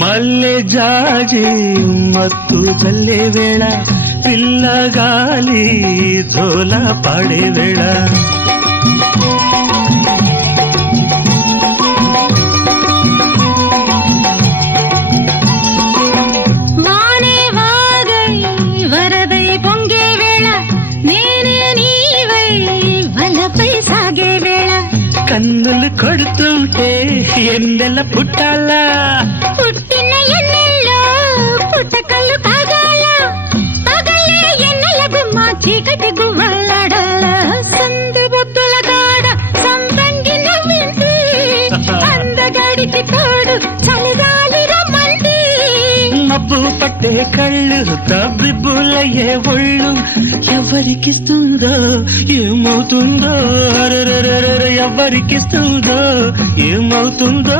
మల్లె జాజి మత్తు చల్లే వేళ పిల్లగాలి జోల పాడే వేళ వానే వాగై వరదై పొంగే వేళ నేనే నీవై వలపై సాగే వేళ కన్నులు కొడుతుంటే ఎన్నెల పుట్టాలా పుట్టిన ఎన్నెల్లో పుట్టకళ్ళు కాగాల పగలే ఎన్నెల గుమ్మ చీకటి గువ్వలాడాల సందు బొద్దుల గాడ సంపంగి నవ్వింది అందగాడికి తోడు చలిగాలి రమ్మంది మబ్బు పట్టే కళ్ళు తబ్బిబ్బులయ్యే ఒళ్ళు ఎవరికిస్తుందో ఏమవుతుందో ఎవరికిస్తుందో ఏమవుతుందో